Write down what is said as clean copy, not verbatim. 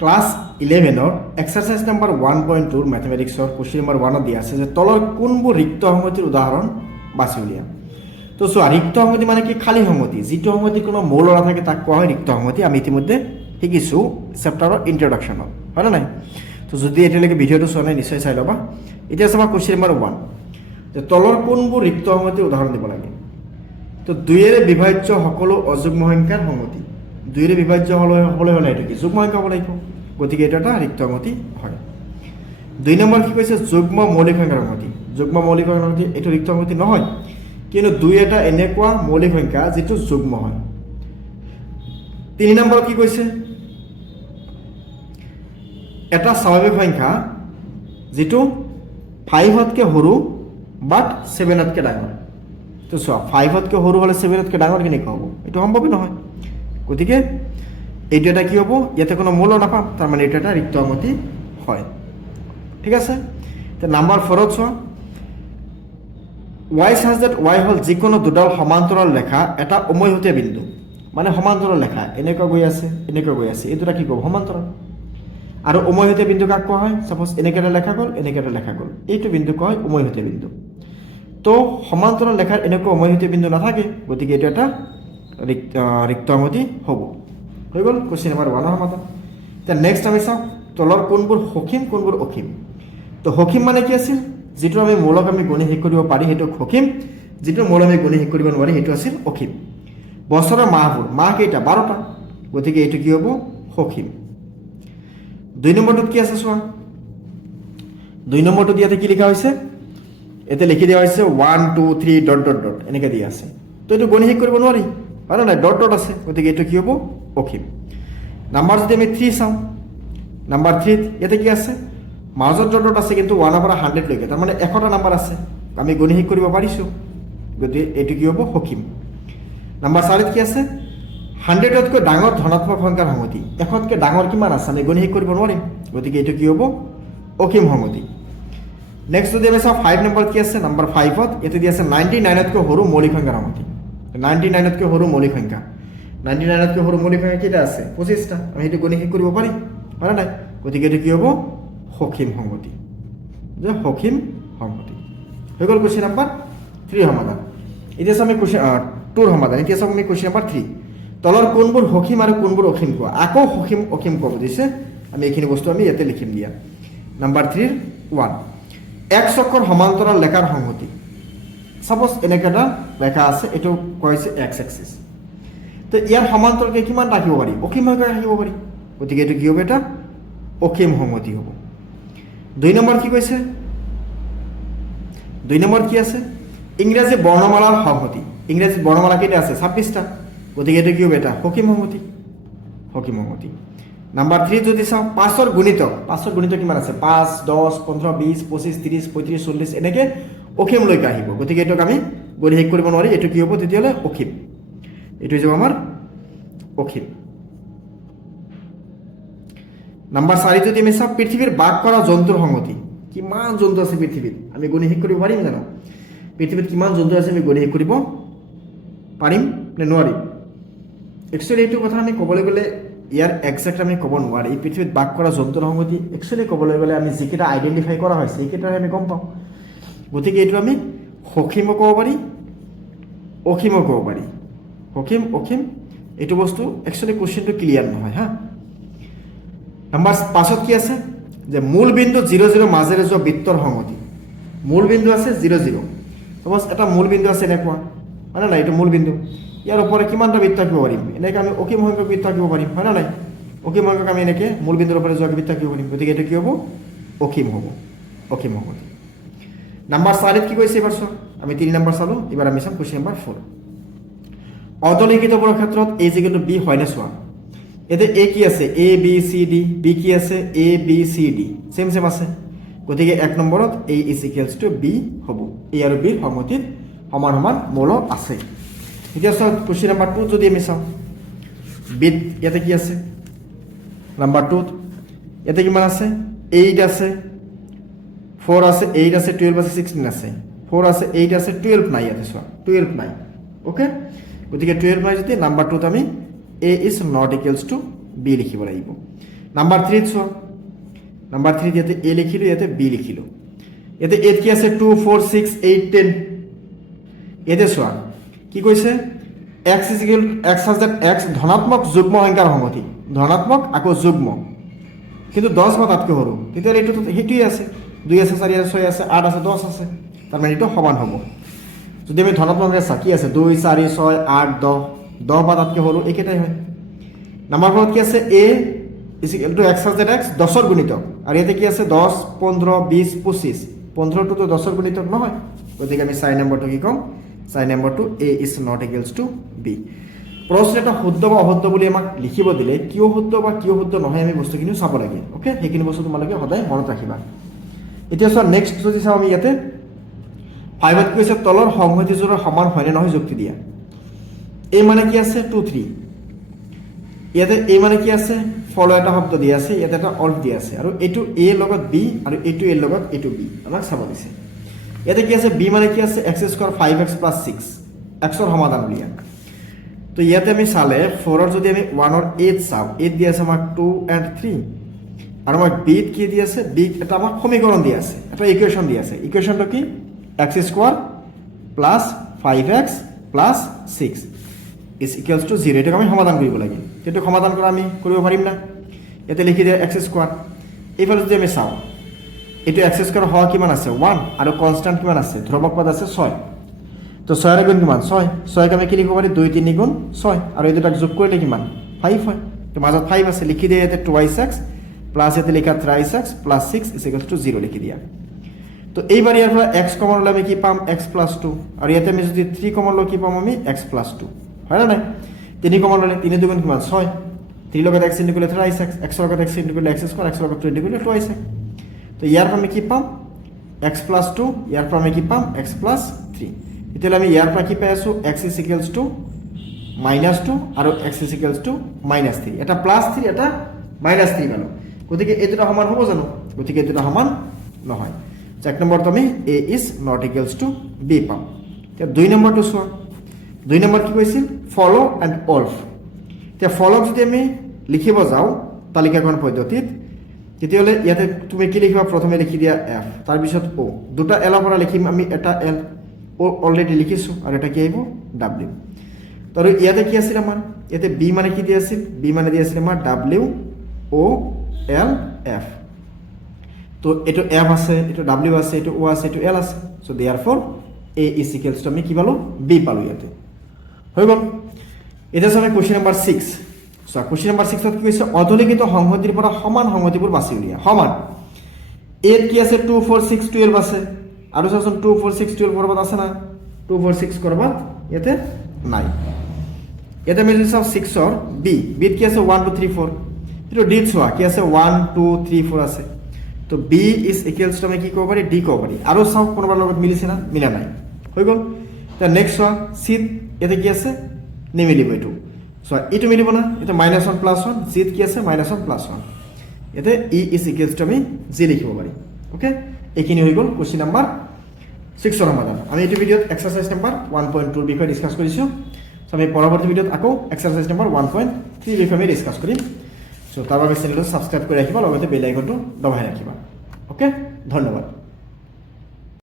Class 11 exercise number 1.2 মেথমেটিক্সৰ question number 1 দিয়া আছে যে তলৰ কোনবোৰ ৰিক্ত সংহতিৰ উদাহৰণ বাছি উলিয়া। তো চোৱা, ৰিক্ত সংহতি মানে কি? খালী সংহতি, যিটো সংহতি কোনো মৌল নাথাকে তাক কোৱা হয় ৰিক্ত সংহতি। আমি ইতিমধ্যে শিকিছোঁ চেপ্টাৰৰ ইন্ট্ৰডাকশ্যনত, হয়নে নাই? তো যদি এতিয়ালৈকে ভিডিঅ'টো চোৱা নাই নিশ্চয় চাই ল'বা। এতিয়া চাবা কুৱেশ্যন নম্বৰ 1 যে তলৰ কোনবোৰ ৰিক্ত সংহতিৰ উদাহৰণ দিব লাগে। তো 2ৰে বিভাজ্য সকলো অযুগ্ম সংখ্যাৰ সংহতি। 2ৰে বিভাজ্য হ'বলৈ হ'লে এইটো কি? যুগ্ম সংখ্যা হ'ব লাগিব, গতিকে এইটো এটা ৰিক্ত সংহতি হয়। 2 নম্বৰ কি কৈছে? যুগ্ম মৌলিক সংখ্যাৰ সংহতি। যুগ্ম মৌলিক সংখ্যাৰ সংহতি এইটো ৰিক্ত সংহতি নহয়, কিন্তু 2 এটা এনেকুৱা মৌলিক সংখ্যা যিটো যুগ্ম হয়। 3 নম্বৰত কি কৈছে? এটা স্বাভাৱিক সংখ্যা যিটো 5তকৈ সৰু বাট 7তকৈ ডাঙৰ। তো চোৱা, 5তকৈ সৰু হ'লে 7তকৈ ডাঙৰ কেনেকৈ হ'ব? এইটো সম্ভৱেই নহয়। গতিকে এইটো এটা কি হ'ব? ইয়াতে কোনো মৌল নাপাম, তাৰমানে এইটো এটা ৰিক্ত সংহতি হয়। ঠিক আছে, এতিয়া নাম্বাৰ 4ত চোৱা, y such that y হ'ল যিকোনো দুডাল সমান্তৰাল ৰেখা এটা উমৈহতীয়া বিন্দু। মানে সমান্তৰাল ৰেখা এনেকুৱা গৈ আছে, এনেকুৱা গৈ আছে, এই দুটা কি ক'ব? সমান্তৰাল। আৰু উমৈহতীয়া বিন্দু কাক কোৱা হয়? ছাপ'জ এনেকৈ এটা লেখা গ'ল, এনেকৈ এটা লেখা গ'ল, এইটো বিন্দু কোৱা হয় উমৈহতীয়া বিন্দু। তো সমান্তৰাল ৰেখাৰ এনেকুৱা উমৈহতীয়া বিন্দু নাথাকে, গতিকে এইটো এটা ৰিক্ত সংহতি হ'ব। হৈ গ'ল কুৱেশ্যন নম্বৰ 1ৰ সমাধান। এতিয়া নেক্সট আমি চাওঁ তলৰ কোনবোৰ সসীম কোনবোৰ অসীম। তো সসীম মানে কি আছিল? যিটো আমি মৌলক আমি গণি শেষ কৰিব পাৰি সেইটো সসীম, যিটো মৌল আমি গণি শেষ কৰিব নোৱাৰি সেইটো আছিল অসীম। বছৰৰ মাহবোৰ, মাহ কেইটা? 12টা, গতিকে এইটো কি হ'ব? সসীম। 2 নম্বৰটোত কি আছে চোৱা, 2 নম্বৰটোত ইয়াতে কি লিখা হৈছে? ইয়াতে লিখি দিয়া হৈছে 1 2 3 ডট ডট ডট এনেকৈ দিয়া আছে। তো এইটো গণি শেষ কৰিব নোৱাৰি, হয় নাই? ডট ডট আছে, গতিকে এইটো কি হ'ব? অসীম। নাম্বাৰ যদি আমি 3 চাওঁ, নাম্বাৰ 3ত ইয়াতে কি আছে? মাজত ডট ডট আছে, কিন্তু 1ৰ পৰা 100 লৈকে, তাৰমানে 100টা নাম্বাৰ আছে, আমি গণি শেষ কৰিব পাৰিছোঁ, গতিকে এইটো কি হ'ব? সসীম। নাম্বাৰ 4ত কি আছে? 100তকৈ ডাঙৰ ধনাত্মক সংখ্যাৰ সংহতি। 1তকৈ ডাঙৰ কিমান আছে আমি গণি শেষ কৰিব নোৱাৰিম, গতিকে এইটো কি হ'ব? অসীম সংহতি। নেক্সট যদি আমি চাওঁ 5 নম্বৰত কি আছে? নাম্বাৰ 5ত ইয়াতে দিয়া আছে 99তকৈ সৰু মৌলিক সংখ্যাৰ সংহতি। 99তকৈ সৰু মৌলিক সংখ্যা, 99তকৈ সৰু মৌলিক সংখ্যা কেইটা আছে? 25টা, আমি সেইটো গণি শেষ কৰিব পাৰিম, হয় নাই? গতিকে এইটো কি হ'ব? সসীম সংহতি। যে সসীম সংহতি। হৈ গ'ল কুৱেশ্যন নম্বৰ 3 সমাধান। এতিয়া চাওঁ আমি কুৱেশ্যন 2ৰ সমাধান। এতিয়া চাওঁ আমি কুৱেশ্যন নম্বৰ 3 তলৰ কোনবোৰ সসীম আৰু কোনবোৰ অসীম কোৱা। আকৌ সসীম অসীম কোৱা বুজিছে? আমি এইখিনি বস্তু আমি ইয়াতে লিখিম দিয়া। নাম্বাৰ 3 1 এক চক্ৰৰ সমান্তৰাল ৰেখাৰ সংহতি। ছাপ'জ এনেকৈ এটা ৰেখা আছে, এইটো কৈছে এক্স এক্সিছ। তো ইয়াৰ সমান্তৰালকৈ কিমান ৰাখিব পাৰি? অসীম সংখ্যা ৰাখিব পাৰি, গতিকে এইটো কি হ'ব? এটা অসীম সংহতি হ'ব। 2 নম্বৰ কি কৈছে? 2 নম্বৰত কি আছে? ইংৰাজী বৰ্ণমালাৰ সংহতি। ইংৰাজী বৰ্ণমালা কেইটা আছে? 26টা, গতিকে এইটো কি হ'ব? এটা সসীম সংহতি, সসীম সংহতি। নাম্বাৰ 3 যদি চাওঁ 5ৰ গুণিতক, 5ৰ গুণিতক কিমান আছে? 5 10 15 20 25 30 35 40 এনেকৈ অসীমলৈকে আহিব, গতিকে এইটোক আমি গণি শেষ কৰিব নোৱাৰি, এইটো কি হ'ব তেতিয়াহ'লে? অসীম। এইটো হৈ যাব আমাৰ অসীম। নাম্বাৰ 4 যদি আমি চাওঁ পৃথিৱীৰ বাস কৰা জন্তুৰ সংহতি। কিমান জন্তু আছে পৃথিৱীত? আমি গণি শেষ কৰিব পাৰিম জানো? পৃথিৱীত কিমান জন্তু আছে আমি গণি শেষ কৰিব পাৰিম নে নোৱাৰিম? একচুৱেলি এইটো কথা আমি ক'বলৈ গ'লে ইয়াৰ একজেক্ট আমি ক'ব নোৱাৰি। পৃথিৱীত বাস কৰা জন্তুৰ সংহতি একচুৱেলি ক'বলৈ গ'লে আমি যিকেইটা আইডেণ্টিফাই কৰা হৈছে সেইকেইটাৰে আমি গম পাওঁ, গতিকে এইটো আমি সসীমো ক'ব পাৰি অসীমো ক'ব পাৰি। সসীম অসীম এইটো বস্তু একচুৱেলি কুৱেশ্যনটো ক্লিয়াৰ নহয় হা। নাম্বাৰ 5ত কি আছে? যে মূল বিন্দু 0 0 মাজেৰে যোৱা বৃত্তৰ সংহতি। মূল বিন্দু আছে 0 0, চাপ'জ এটা মূল বিন্দু আছে এনেকুৱা, হয় নাই? এইটো মূল বিন্দু, ইয়াৰ ওপৰত কিমানটা বৃত্ত আঁকিব পাৰিম? এনেকৈ আমি অসীম সংখ্যক বৃত্ত আঁকিব পাৰিম, হয় নাই? অসীম সংখ্যক আমি এনেকৈ মূল বিন্দুৰ ওপৰত যোৱা বৃত্ত আঁকিব পাৰিম, গতিকে এইটো কি হ'ব? অসীম হ'ব, অসীম সংহতি। নাম্বাৰ 4ত কি কৈছে এইবাৰ চোৱা, আমি 3 নম্বৰ চালোঁ, এইবাৰ আমি চাম কুৱেশ্যন নম্বৰ 4। অদলিখিতবোৰৰ ক্ষেত্ৰত এ = বি হয়নে চোৱা। এতিয়া এ কি আছে? A B C D. B কি আছে? এ বি চি ডি, চেম চেম আছে, গতিকে 1 নম্বৰত এ = বি হ'ব। এ আৰু বিৰ সংহতিত সমান সমান মৌল আছে। এতিয়া চাওক কুৱেশ্যন নম্বৰ 2 যদি আমি চাওঁ, বিত ইয়াতে কি আছে? নাম্বাৰ 2ত ইয়াতে কিমান আছে? 8 আছে, 4 আছে, 8 আছে, 12 আছে, 16 আছে, 4 আছে, 8 আছে, 12 নাই, ইয়াতে চোৱা 12 নাই। অ'কে, গতিকে 12 নাই যদি নাম্বাৰ 2ত আমি a is not equals to b লিখিব লাগিব। নাম্বাৰ 3 চোৱা নাম্বাৰ 3 ইয়াতে a লিখিলো ইয়াতে b লিখিলো ইয়াতে a কি আছে 2 4 6 8 10 ইয়াতে চোৱা কি কৈছে x such that x ধনাত্মক যুগ্ম সংখ্যাৰ সমষ্টি ধনাত্মক আকৌ যুগ্ম কিন্তু 10 বা তাতকৈ সৰু তেতিয়া এইটো হেতুই আছে 2 আছে 4 আছে 6 আছে 8 আছে 10 আছে তাৰ মানে এইটো সমান হ'ব যদি আমি ধনাত্মক ৰেখা কি আছে 2 4 6 8 10 10 বা তাতকৈ সৰু একেটাই হয় নাম্বাৰ 4 কি আছে a x such that x 10 ৰ গুণিতক আৰু ইয়াতে কি আছে 10 15 20 25 15 টো 10 ৰ গুণিতক নহয় গতিকে আমি 4 নম্বৰটো কি কম 4 নম্বৰটো a is not equals to b প্ৰশ্ন এটা শুদ্ধ বা অশুদ্ধ বুলি আমাক লিখিব দিলে কিয় শুদ্ধ বা কিয় শুদ্ধ নহয় আমি বস্তুখিনি চাব লাগে ওকে সেইখিনি বস্তু তোমালোকে সদায় মনত ৰাখিবা এতিয়া চোৱা নেক্সট যদি চাও আমি ইয়াতে 5 ত কৈছে তলৰ সংহতিজোৰৰ সমান হয় নে নহয় যুক্তি দিয়া a মানে কি আছে 2 3 ইয়াতে a মানে কি আছে ফলো এটা শব্দ দিয়া আছে ইয়াতে এটা অল্ট দিয়া আছে আৰু এটো a লগত b আৰু এটো a লগত এটো b আমাক চাব দিছে ইয়াতে কি আছে b মানে কি আছে x স্কয়ার 5x 6 x ৰ সমাধান উলিয়া তো ইয়াতে আমি চালে 4 ৰ যদি আমি 1 ৰ 8 চাও 8 দিয়া আছে আমাক 2 and 3 আৰু আমাক b কি দিয়া আছে b এটা আমাক সমীকৰণ দিয়া আছে এটা ইকুয়েশন দিয়া আছে ইকুয়েশনটো কি x square 5x 6 is equals to 0 এটা আমি সমাধান কৰিব লাগে কিন্তু সমাধান কৰা আমি কৰিব পাৰিম না এতে লিখি দিয়া x স্কয়ার এইফালে যদি আমি চাও এটো x স্কয়ার হওয়া কিমান আছে 1 আৰু কনস্ট্যান্ট কিমান আছে ধ্ৰুবক পদ আছে 6 তো 6 এৰ গুণ কিমান 6 6 কে আমি কি লিখিব পাৰি 2 3 গুণ 6 আৰু এই দুটা যোগ কৰিলে কিমান 5 হয় তো মাজত 5 আছে লিখি দিয়া এতে 2x প্লাস এতে লিখা 3x plus 6 is equals to 0 লিখি দিয়া তো এইবাৰ ইয়াৰ পৰা x কমন ললে আমি কি পাম x plus 2 আৰু ইয়াতে আমি যদি 3 কমন ললে কি পাম আমি x plus 2 হয় না নাই 3 কমন ললে 3 দুগুণ কিমান 6 3 লগত x ইনটু করলে 3x x লগত x ইনটু করলে x স্কয়ার x লগত 2 ইনটু করলে 2x তো ইয়াৰ পৰা আমি কি পাম x plus 2 ইয়াৰ পৰা আমি কি পাম x plus 3 এতিয়া আমি ইয়াৰ পৰা কি পাই আছো x is equals to -2 আৰু x is equals to -3 এটা +3 এটা -3 পালো গতিকে এই দুটা সমান হ'ব জানো গতিকে এই দুটা সমান নহয় এক নম্বৰটো আমি a is not equals to b পাম এতিয়া দুই নম্বৰটো চোৱা দুই নম্বৰ কি কৈছিল ফলো এন্ড অলফ এতিয়া ফলো যদি আমি লিখিব যাও তালিকাখন পদ্ধতিত তেতিয়ালে ইয়াতে তুমি কি লিখিবা প্ৰথমে লিখি দিয়া f তাৰ পিছত o দুটা l পৰা লিখিম আমি এটা l o অলৰেডি লিখিছো আৰু এটা কি আহিব w तर ইয়াতে কি আছিল আমাৰ ইয়াতে b মানে কি দি আছিল b মানে দি আছিল আমাৰ w o l f তো এটো f আছে এটো w আছে এটো o আছে এটো l আছে so therefore a is equals to আমি কি পালো b পালো ইয়াতে হৈ গল এটা আছে question number 6 so question number 6 ত কি কৈছে অধলিখিত সংহতিৰ পৰা সমান সংহতিবোৰ বাছি উলিয়া সমান a কি আছে 2 4 6 12 আছে আৰু চাচোন 2 4 6 12 পৰবত আছে না 2 4 6 কৰবাত ইয়াতে নাই ইয়াতে আমি যদি চাও 6 ৰ b b কি আছে 1 2 3 4 এটো d চোৱা কি আছে 1 2 3 4 আছে তো b is equals to আমি কি কব পাৰি d কব পাৰি আৰু চাও কোনবাৰ লগত মিলিছে না মিলা নাই হৈ গল তা নেক্সট চোৱা c এতে কি আছে নিমিলিব এটো সো এটো মিলিব না এটা -1 + 1 z কি আছে -1 + 1 এতে e is equals to আমি z লিখিব পাৰি ওকে এইখিনি হৈ গল কোশ্চেন নাম্বাৰ 6 ৰ সমাধান আমি এই ভিডিওত এক্সাৰসাইজ নাম্বাৰ 1.2 ৰ বিষয়ে ডিসকাস কৰিছো সো আমি পৰৱৰ্তী ভিডিওত আকৌ এক্সাৰসাইজ নাম্বাৰ 1.3 বিষয়ে আমি ডিসকাস কৰিম সো তাৰ বাবে চেনেলটো সাবস্ক্ৰাইব কৰি ৰাখিবা লগতে বেল আইকনটো দবাই ৰাখিবা ওকে ধন্যবাদ